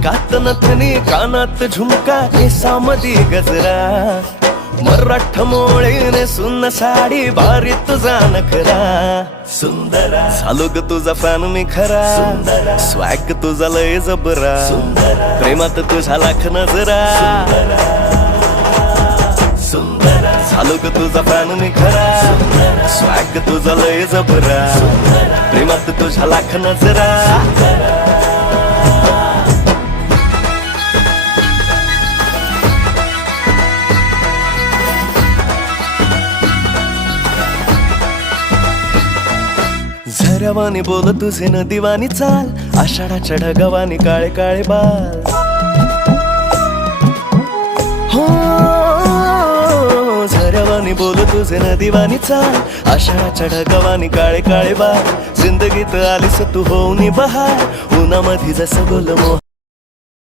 नाकात नथनी कानात झुमका केसामधी गजरा मराठ मोळीने सुन्न साडी भारी तुझा नखरा सुंदरा झालो ग तुझा फॅन मी खरा स्वॅग तुझा लय जबरा प्रेमात तुझा लाख नजरा झालो ग तुझा फॅन मी खरा स्वॅग तुझा लय जबरा प्रेमात तुझा लाख नजरा झऱ्यावानी बोल तुझे नदीवानी चाल आषाढाच्या ढगावानी काळे काळे बाल हो झऱ्यावानी बोल तुझे नदीवानी चाल आषाढाच्या ढगावानी काळे काळे बाल जिंदगीत आलीस तू होऊनी बहार उन्हामध्ये जसं बोल मोह